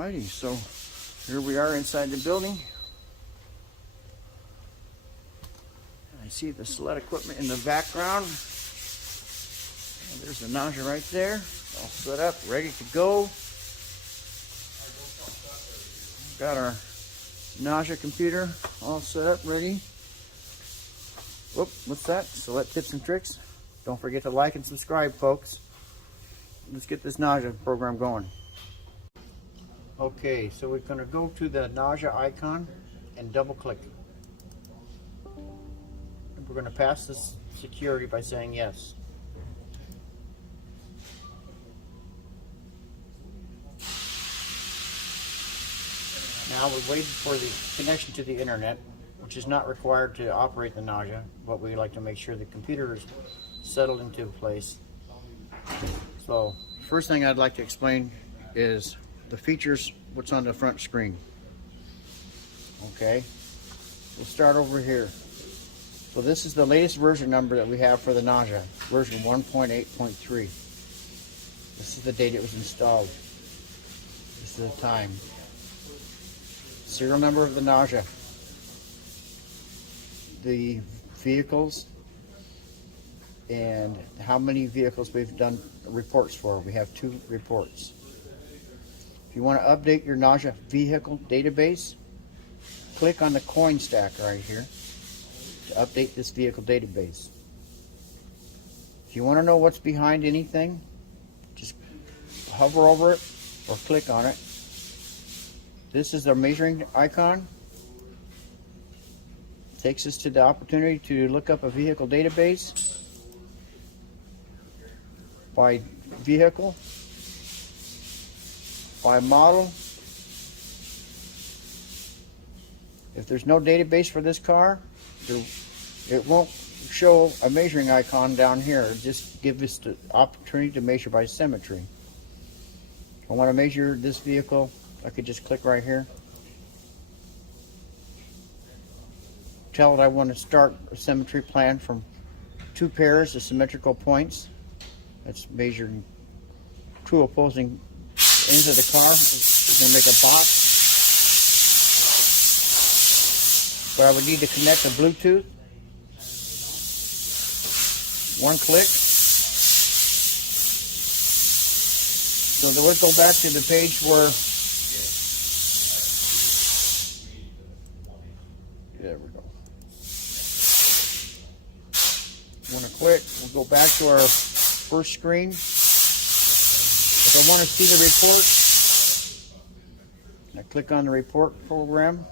Alrighty, so here we are inside the building. I see the Celette equipment in the background. And there's the nausea right there, all set up, ready to go. Got our nausea computer all set up, ready. Whoop, what's that? Celette tips and tricks. Don't forget to like and subscribe, folks. Let's get this nausea program going. Okay, so we're going to go to the nausea icon and double click. And we're going to pass this security by saying yes. Now we're waiting for the connection to the internet, which is not required to operate the nausea, but we like to make sure the computer is settled into place. So, first thing I'd like to explain is the features, what's on the front screen. Okay, we'll start over here. So this is the latest version number that we have for the nausea, version 1.8.3. This is the date it was installed. This is the time. Serial number of the nausea. The vehicles and how many vehicles we've done reports for. We have 2 reports. If you want to update your nausea vehicle database, click on the coin stack right here to update this vehicle database. If you want to know what's behind anything, just hover over it or click on it. This is our measuring icon. Takes us to the opportunity to look up a vehicle database by vehicle, by model. If there's no database for this car, it won't show a measuring icon down here. It'll just give us the opportunity to measure by symmetry. If I want to measure this vehicle, I could just click right here. Tell it I want to start a symmetry plan from 2 pairs of symmetrical points. That's measuring 2 opposing ends of the car. We're going to make a box. But I would need to connect the Bluetooth. 1 click. So then we'll go back to the page where, there we go. Want to quit? We'll go back to our first screen. If I want to see the report, I click on the report program.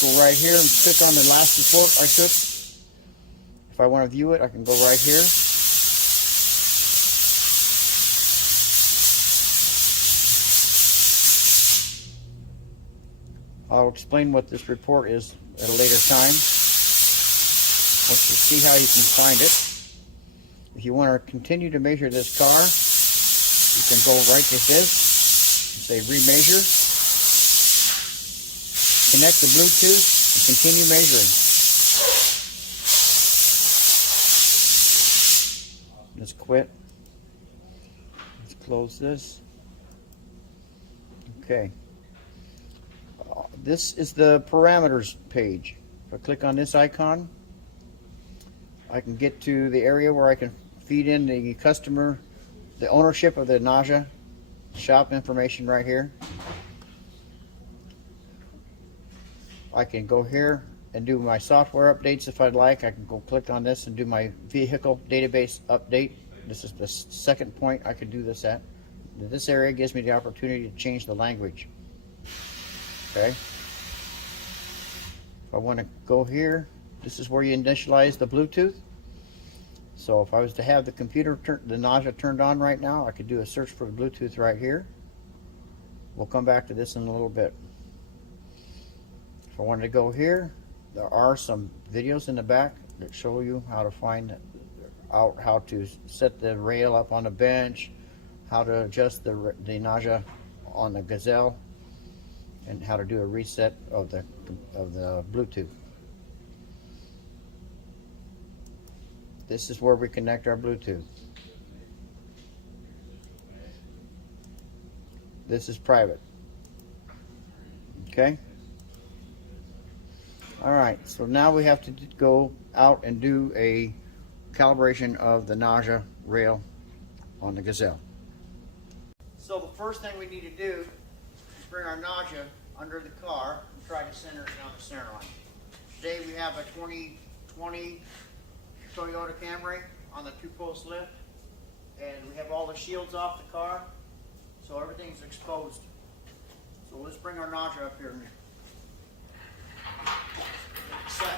Go right here and click on the last report I took. If I want to view it, I can go right here. I'll explain what this report is at a later time. Once you see how you can find it. If you want to continue to measure this car, you can go right to this and say remeasure. Connect the Bluetooth and continue measuring. Let's quit. Let's close this. Okay. This is the parameters page. If I click on this icon, I can get to the area where I can feed in the customer, the ownership of the nausea shop information right here. I can go here and do my software updates if I'd like. I can go click on this and do my vehicle database update. This is the second point I could do this at. This area gives me the opportunity to change the language. Okay. If I want to go here, this is where you initialize the Bluetooth. So if I was to have the computer, the nausea turned on right now, I could do a search for the Bluetooth right here. We'll come back to this in a little bit. If I wanted to go here, there are some videos in the back that show you how to find out how to set the rail up on the bench, how to adjust the nausea on the Gazelle, and how to do a reset of the Bluetooth. This is where we connect our Bluetooth. This is private. Okay. All right, so now we have to go out and do a calibration of the nausea rail on the Gazelle. So the first thing we need to do is bring our nausea under the car and try to center it down the center line. Today we have a 2020 Toyota Camry on the 2-post lift, and we have all the shields off the car, so everything's exposed. So let's bring our nausea up here. Set.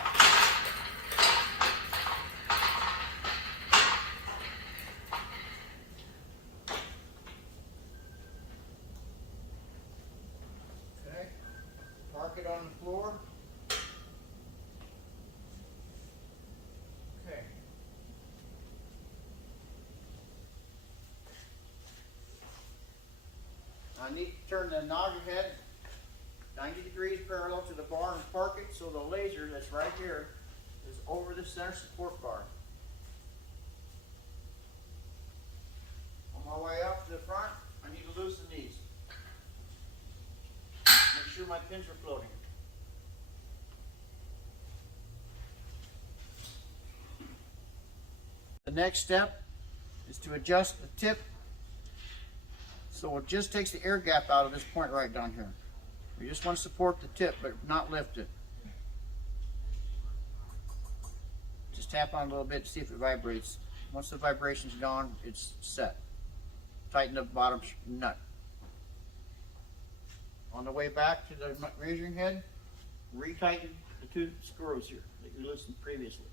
Okay, park it on the floor. Okay. I need to turn the nausea head 90 degrees parallel to the bar and park it so the laser that's right here is over the center support bar. On my way up to the front, I need to loosen these. Make sure my pins are floating. The next step is to adjust the tip so it just takes the air gap out of this point right down here. We just want to support the tip, but not lift it. Just tap on it a little bit to see if it vibrates. Once the vibration's gone, it's set. Tighten the bottom nut. On the way back to the measuring head, retighten the 2 screws here that you loosened previously.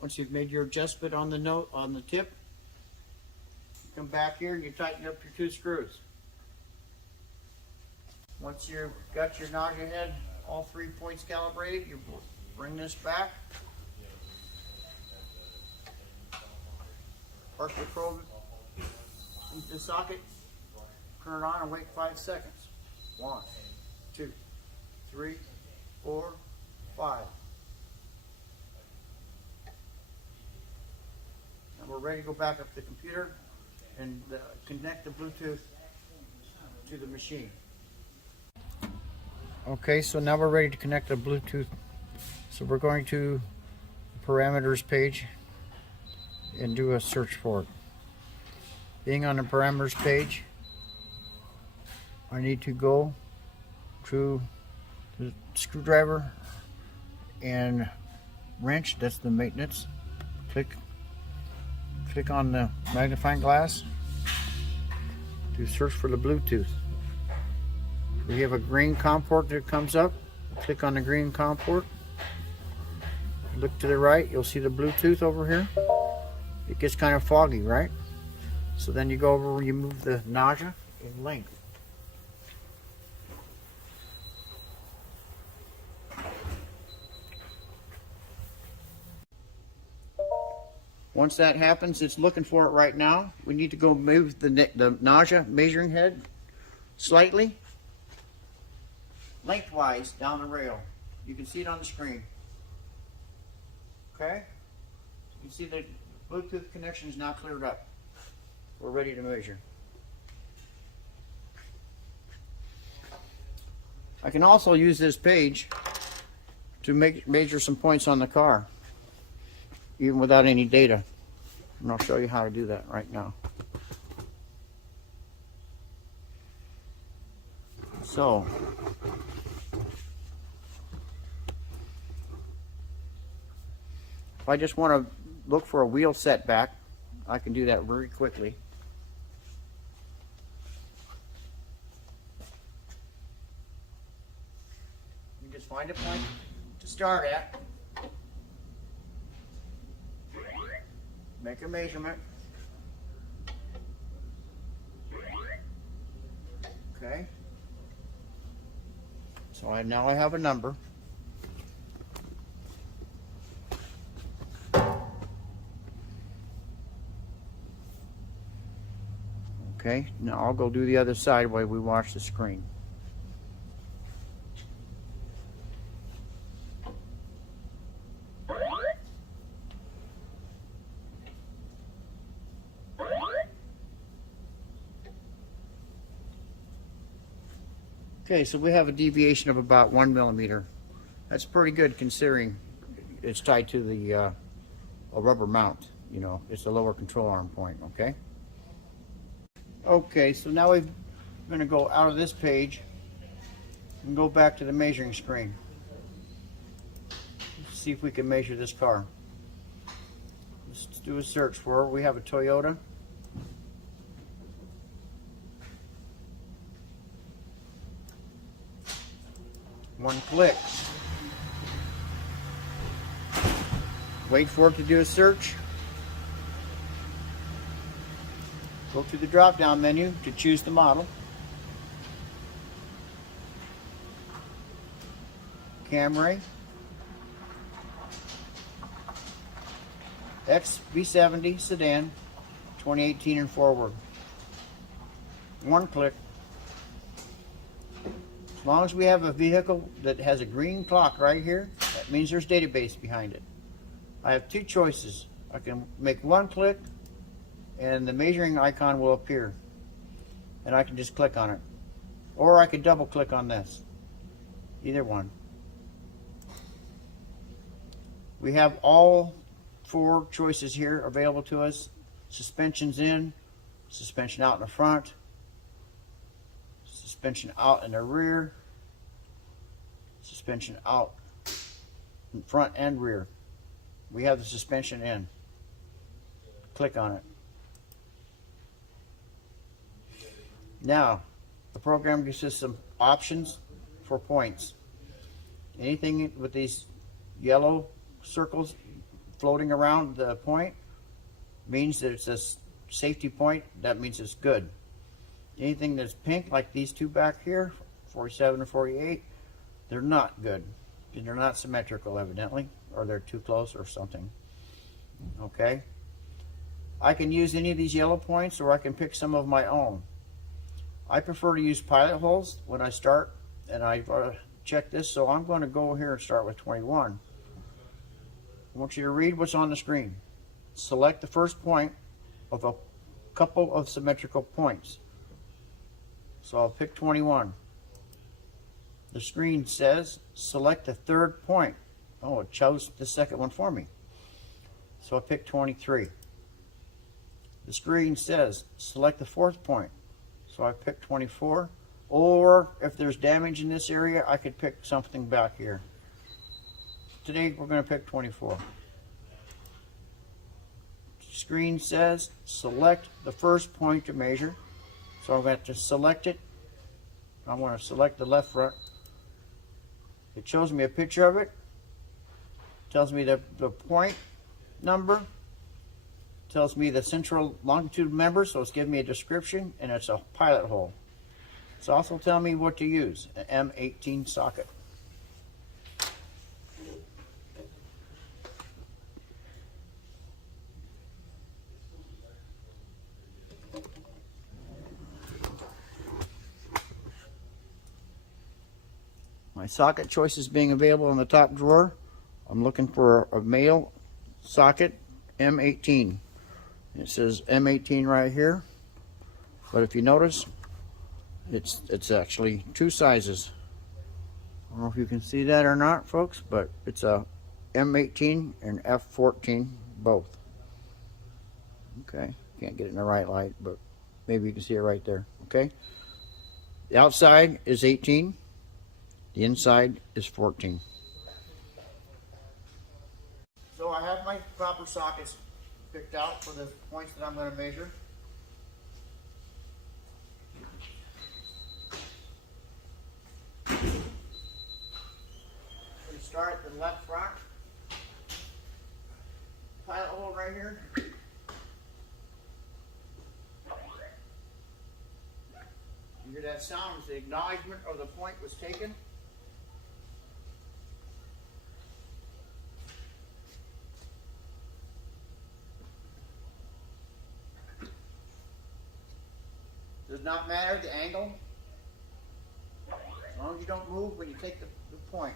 Once you've made your adjustment on the tip, you come back here and you tighten up your 2 screws. Once you've got your nausea head, all 3 points calibrated, you bring this back. Park the probe into the socket, turn it on and wait 5 seconds. 1, 2, 3, 4, 5. And we're ready to go back up to the computer and connect the Bluetooth to the machine. Okay, so now we're ready to connect the Bluetooth. So we're going to the parameters page and do a search for it. Being on the parameters page, I need to go to the screwdriver and wrench. That's the maintenance. Click on the magnifying glass to search for the Bluetooth. We have a green COM port that comes up. Click on the green COM port. Look to the right, you'll see the Bluetooth over here. It gets kind of foggy, right? So then you go over and you move the nausea in length. Once that happens, it's looking for it right now. We need to go move the nausea measuring head slightly lengthwise down the rail. You can see it on the screen. Okay? You can see the Bluetooth connection is now cleared up. We're ready to measure. I can also use this page to measure some points on the car, even without any data. And I'll show you how to do that right now. So, if I just want to look for a wheel setback, I can do that very quickly. You just find a point to start at, make a measurement. Okay. So now I have a number. Okay, now I'll go do the other side while we watch the screen. Okay, so we have a deviation of about 1 millimeter. That's pretty good considering it's tied to the a rubber mount. You know, it's a lower control arm point. Okay. Okay, so now we're going to go out of this page and go back to the measuring screen. Let's see if we can measure this car. Let's do a search for it. We have a Toyota. One click. Wait for it to do a search. Go to the drop-down menu to choose the model. Camry. XV70 sedan, 2018 and forward. One click. As long as we have a vehicle that has a green clock right here, that means there's database behind it. I have two choices. I can make one click and the measuring icon will appear. And I can just click on it. Or I could double click on this. Either one. We have all four choices here available to us. Suspension's in, suspension out in the front, suspension out in the rear, suspension out in front and rear. We have the suspension in. Click on it. Now, the program gives us some options for points. Anything with these yellow circles floating around the point means that it's a safety point. That means it's good. Anything that's pink, like these two back here, 47 and 48, they're not good. They're not symmetrical, evidently, or they're too close or something. Okay? I can use any of these yellow points, or I can pick some of my own. I prefer to use pilot holes when I start, and I've checked this, so I'm going to go here and start with 21. I want you to read what's on the screen. Select the first point of a couple of symmetrical points. So I'll pick 21. The screen says select the third point. Oh, it chose the second one for me. So I pick 23. The screen says select the fourth point. So I pick 24. Or if there's damage in this area, I could pick something back here. Today we're going to pick 24. Screen says select the first point to measure. So I'm going to select it. I want to select the left front. It shows me a picture of it. Tells me the point number. Tells me the central longitude member, so it's giving me a description, and it's a pilot hole. It's also telling me what to use, an M18 socket. My socket choices being available in the top drawer. I'm looking for a male socket, M18. It says M18 right here, but if you notice, it's actually two sizes. I don't know if you can see that or not, folks, but it's a M18 and F14 both. Okay, can't get it in the right light, but maybe you can see it right there. Okay, the outside is 18. The inside is 14. So I have my proper sockets picked out for the points that I'm going to measure. We start at the left front. Pilot hole right here. You hear that sound? It's the acknowledgement of the point was taken. Does not matter the angle, as long as you don't move when you take the point.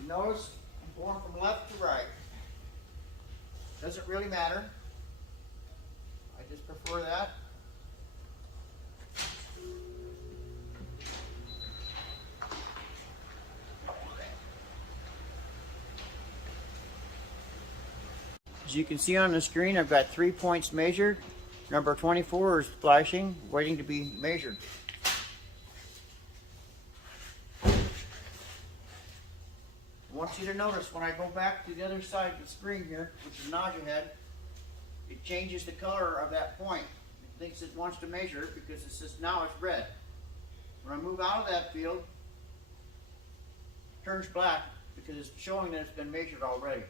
You notice I'm going from left to right. Doesn't really matter. I just prefer that. As you can see on the screen, I've got 3 points measured. Number 24 is flashing, waiting to be measured. I want you to notice when I go back to the other side of the screen here, which is nausea head, it changes the color of that point. It thinks it wants to measure it because it says now it's red. When I move out of that field, it turns black because it's showing that it's been measured already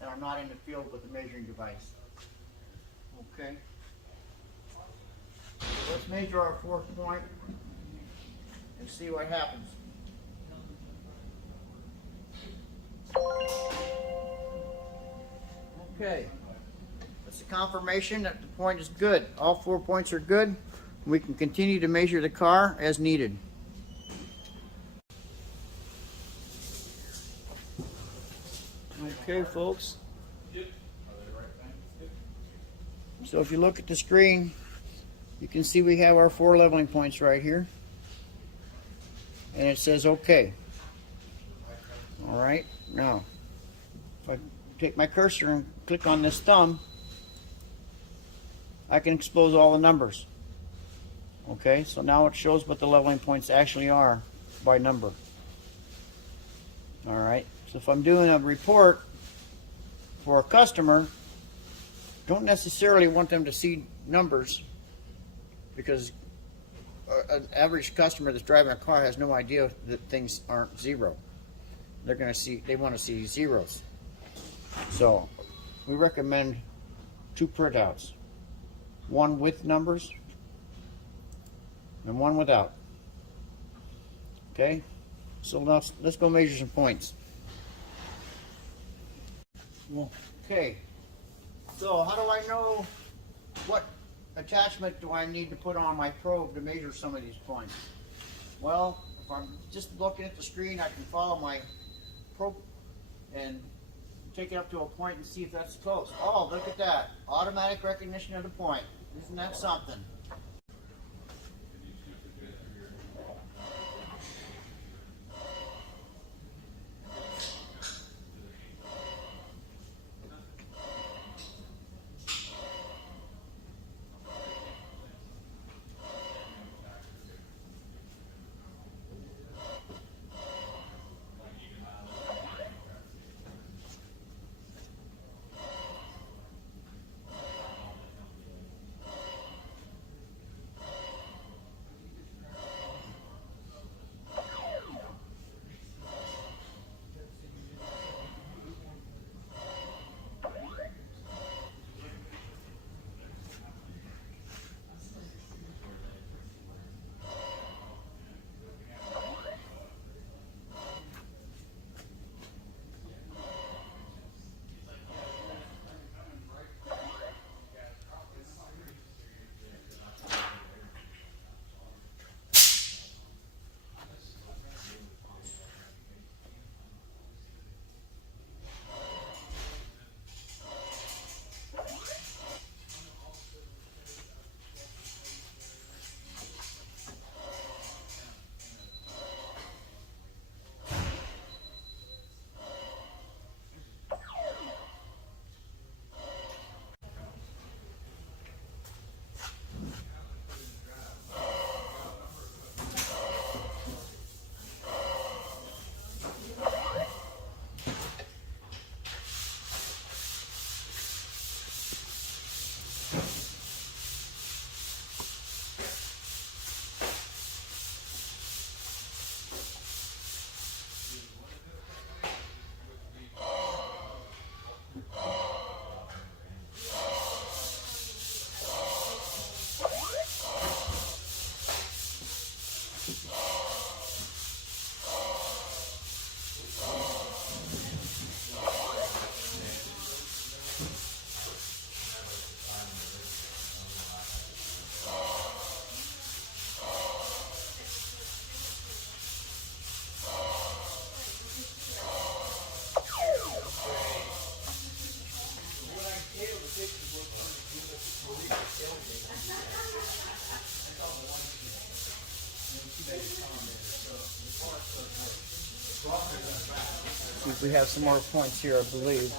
and I'm not in the field with the measuring device. Okay. So let's measure our 4th point and see what happens. Okay. That's a confirmation that the point is good. All 4 points are good. We can continue to measure the car as needed. Okay, folks. So if you look at the screen, you can see we have our 4 leveling points right here. And it says okay. Alright, now, if I take my cursor and click on this thumb, I can expose all the numbers. Okay, so now it shows what the leveling points actually are by number. Alright, so if I'm doing a report for a customer, don't necessarily want them to see numbers because an average customer that's driving a car has no idea that things aren't zero. They want to see zeros. So we recommend 2 printouts. One with numbers and one without. Okay, so let's go measure some points. Okay, so how do I know what attachment do I need to put on my probe to measure some of these points? Well, if I'm just looking at the screen, I can follow my probe and take it up to a point and see if that's close. Oh, look at that. Automatic recognition of the point. Isn't that something? See if we have some more points here, I believe.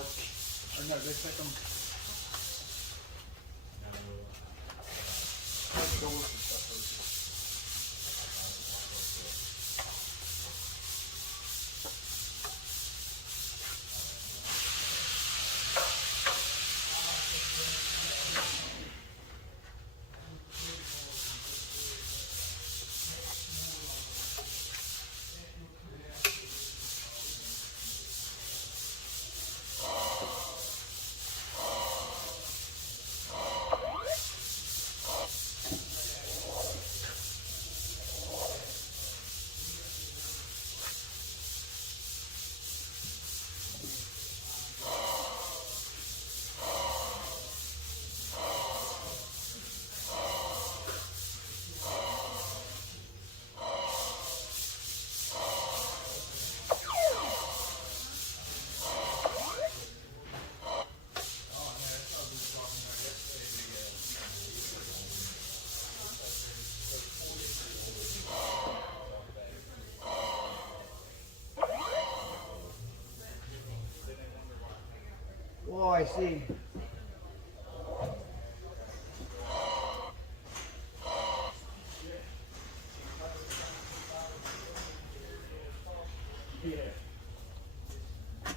Oh, I see.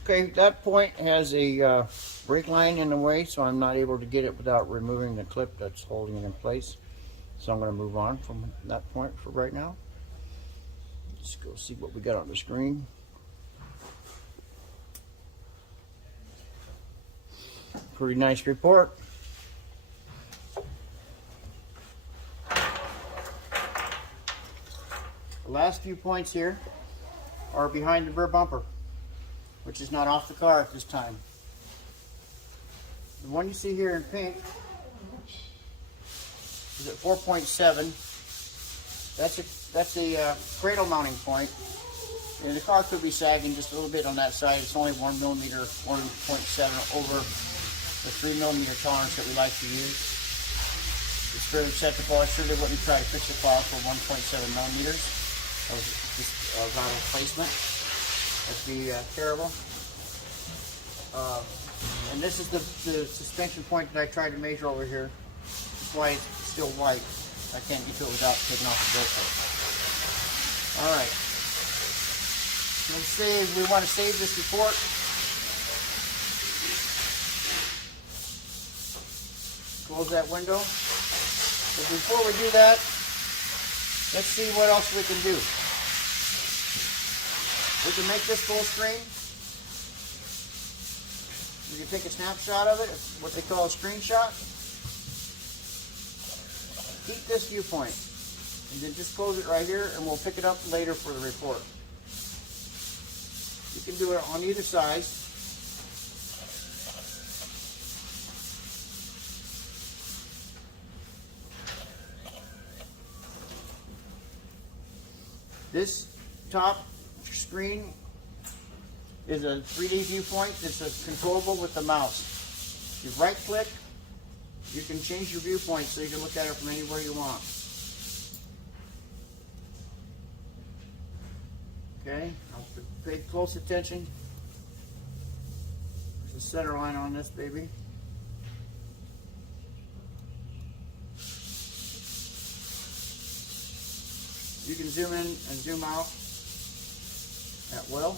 Okay, that point has a brake line in the way, so I'm not able to get it without removing the clip that's holding it in place. So I'm going to move on from that point for right now. Let's go see what we got on the screen. Pretty nice report. The last few points here are behind the rear bumper, which is not off the car at this time. The one you see here in pink is at 4.7. That's a cradle mounting point. And the car could be sagging just a little bit on that side. It's only 1 millimeter, 1.7 over the 3 millimeter tolerance that we like to use. It's very acceptable. I surely wouldn't try to fix the car for 1.7 millimeters of just vital placement. That'd be terrible. And this is the suspension point that I tried to measure over here. That's why it's still white. I can't get to it without taking off the GoPro. Alright. We want to save this report. Close that window. But before we do that, let's see what else we can do. We can make this full screen. You can take a snapshot of it, what they call a screenshot. Keep this viewpoint, and then just close it right here, and we'll pick it up later for the report. You can do it on either side. This top screen is a 3D viewpoint that's controllable with the mouse. You right click, you can change your viewpoint so you can look at it from anywhere you want. Okay, I'll pay close attention. There's a center line on this baby. You can zoom in and zoom out at will.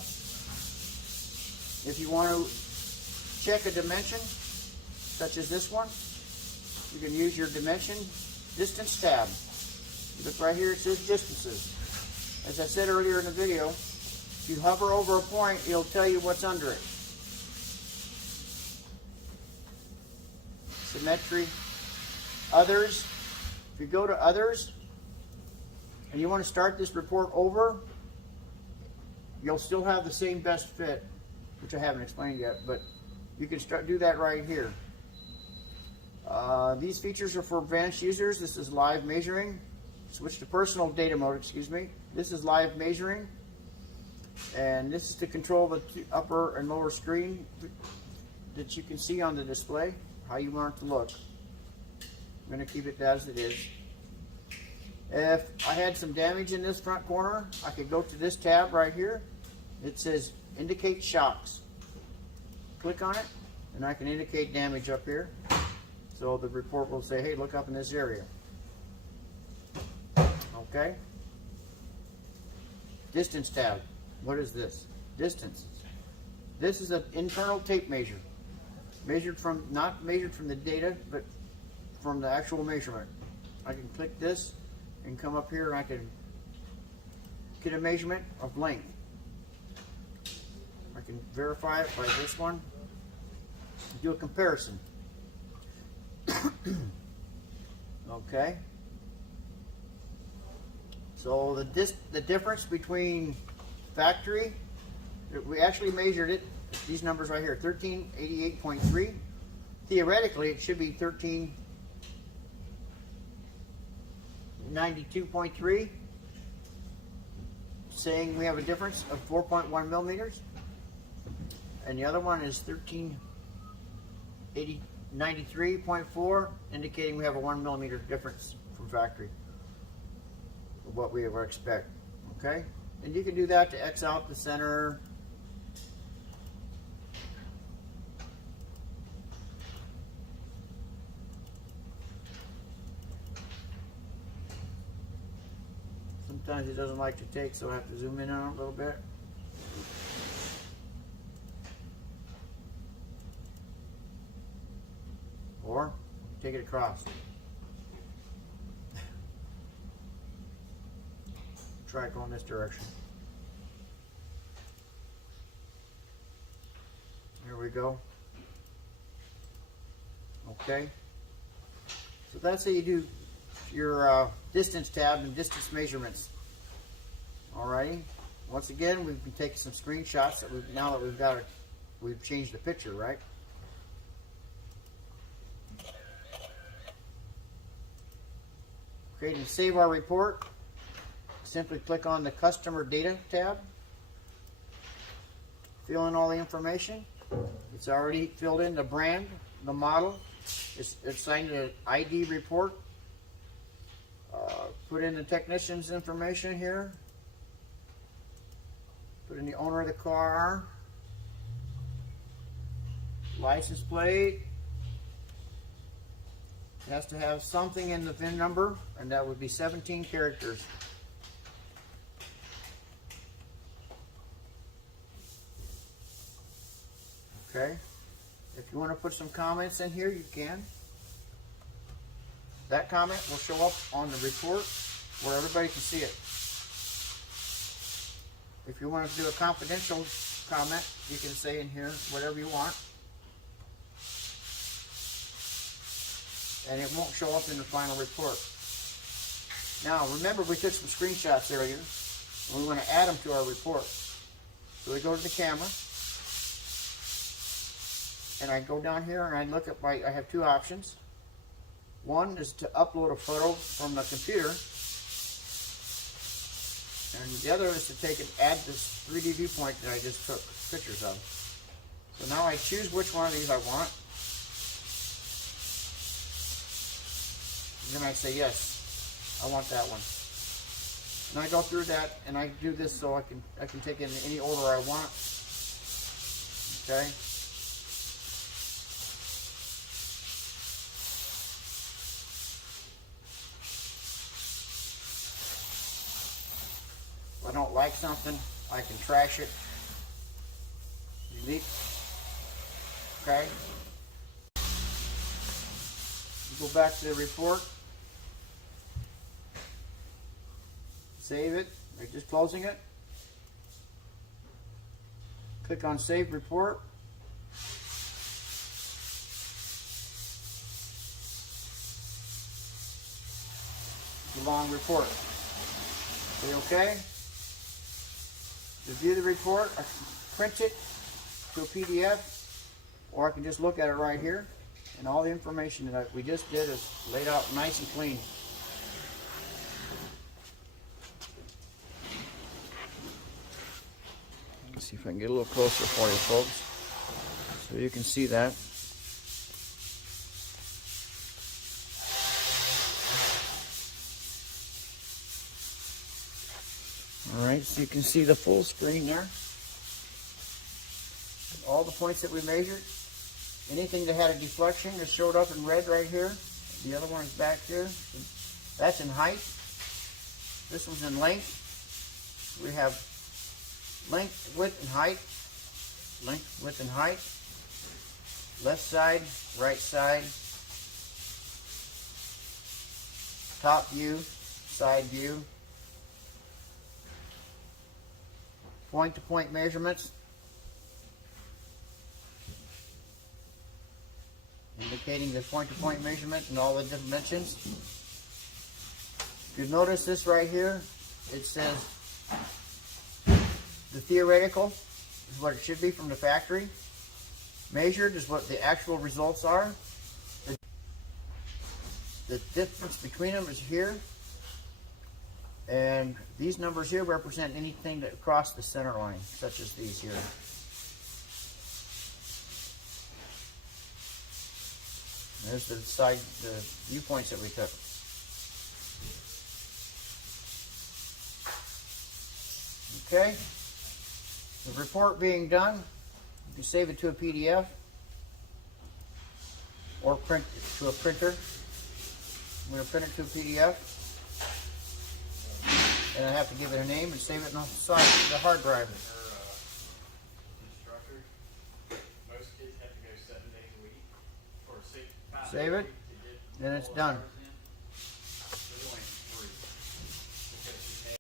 If you want to check a dimension, such as this one, you can use your dimension distance tab. You look right here, it says distances. As I said earlier in the video, if you hover over a point, it'll tell you what's under it. Symmetry. Others. If you go to others, and you want to start this report over, you'll still have the same best fit, which I haven't explained yet, but you can do that right here. These features are for advanced users. This is live measuring. Switch to personal data mode, excuse me. This is live measuring. And this is to control the upper and lower screen that you can see on the display, how you want it to look. I'm going to keep it as it is. If I had some damage in this front corner, I could go to this tab right here. It says indicate shocks. Click on it, and I can indicate damage up here. So the report will say, hey, look up in this area. Okay. Distance tab. What is this? Distance. This is an internal tape measure. Measured from, not measured from the data, but from the actual measurement. I can click this and come up here and I can get a measurement of length. I can verify it by this one. Do a comparison. Okay. So the difference between factory, we actually measured it, these numbers right here, 1388.3. Theoretically, it should be 1392.3, saying we have a difference of 4.1 millimeters. And the other one is 1393.4, indicating we have a 1 millimeter difference from factory of what we ever expect. Okay? And you can do that to X out the center. Sometimes it doesn't like to take, so I have to zoom in on it a little bit. Or take it across. Try going this direction. Here we go. Okay. So that's how you do your distance tab and distance measurements. Alrighty. Once again, we've been taking some screenshots that now that we've changed the picture, right? Okay, to save our report, simply click on the Customer Data tab. Fill in all the information. It's already filled in the brand, the model. It's assigned an ID report. Put in the technician's information here. Put in the owner of the car. License plate. It has to have something in the VIN number, and that would be 17 characters. Okay. If you want to put some comments in here, you can. That comment will show up on the report where everybody can see it. If you want to do a confidential comment, you can say in here whatever you want. And it won't show up in the final report. Now, remember we took some screenshots earlier, and we want to add them to our report. So we go to the camera, and I go down here and I look at I have two options. One is to upload a photo from the computer, and the other is to add this 3D viewpoint that I just took pictures of. So now I choose which one of these I want. And then I say, yes, I want that one. And I go through that, and I do this so I can take it in any order I want. Okay. If I don't like something, I can trash it. Delete. Okay. Go back to the report. Save it. We're just closing it. Click on Save Report. It's a long report. Are you okay? To view the report, I can print it to a PDF, or I can just look at it right here. And all the information that we just did is laid out nice and clean. Let's see if I can get a little closer for you folks, so you can see that. Alright, so you can see the full screen there. All the points that we measured. Anything that had a deflection is showed up in red right here. The other one is back here. That's in height. This one's in length. We have length, width, and height. Length, width, and height. Left side, right side. Top view, side view. Point-to-point measurements. Indicating the point-to-point measurement and all the dimensions. If you notice this right here, it says the theoretical is what it should be from the factory. Measured is what the actual results are. The difference between them is here. And these numbers here represent anything that cross the center line, such as these here. There's the side, the viewpoints that we took. Okay. The report being done, you can save it to a PDF or print it to a printer. I'm going to print it to a PDF. And I have to give it a name and save it on the side of the hard drive. Most kids have to go 7 days a week or 5 Save it, and it's done.